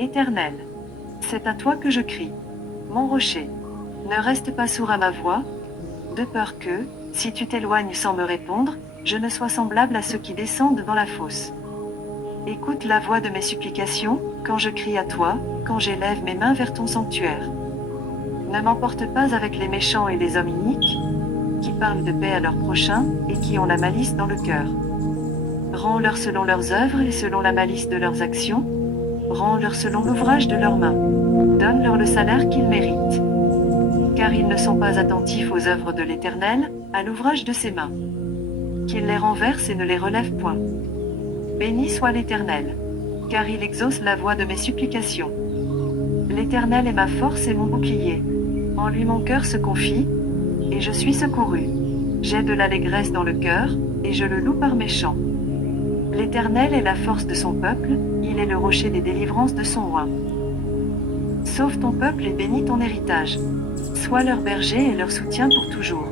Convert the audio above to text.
Éternel, c'est à toi que je crie. Mon rocher, ne reste pas sourd à ma voix, de peur que, si tu t'éloignes sans me répondre, je ne sois semblable à ceux qui descendent dans la fosse. Écoute la voix de mes supplications, quand je crie à toi, quand j'élève mes mains vers ton sanctuaire. Ne m'emporte pas avec les méchants et les hommes iniques, qui parlent de paix à leurs prochains, et qui ont la malice dans le cœur. Rends-leur selon leurs œuvres et selon la malice de leurs actions, rends-leur selon l'ouvrage de leurs mains. Donne-leur le salaire qu'ils méritent. Car ils ne sont pas attentifs aux œuvres de l'Éternel, à l'ouvrage de ses mains. Qu'il les renverse et ne les relève point. Béni soit l'Éternel, car il exauce la voix de mes supplications. L'Éternel est ma force et mon bouclier. En lui mon cœur se confie, et je suis secouru. J'ai de l'allégresse dans le cœur, et je le loue par mes chants. L'Éternel est la force de son peuple, il est le rocher des délivrances de son roi. Sauve ton peuple et bénis ton héritage. Sois leur berger et leur soutien pour toujours.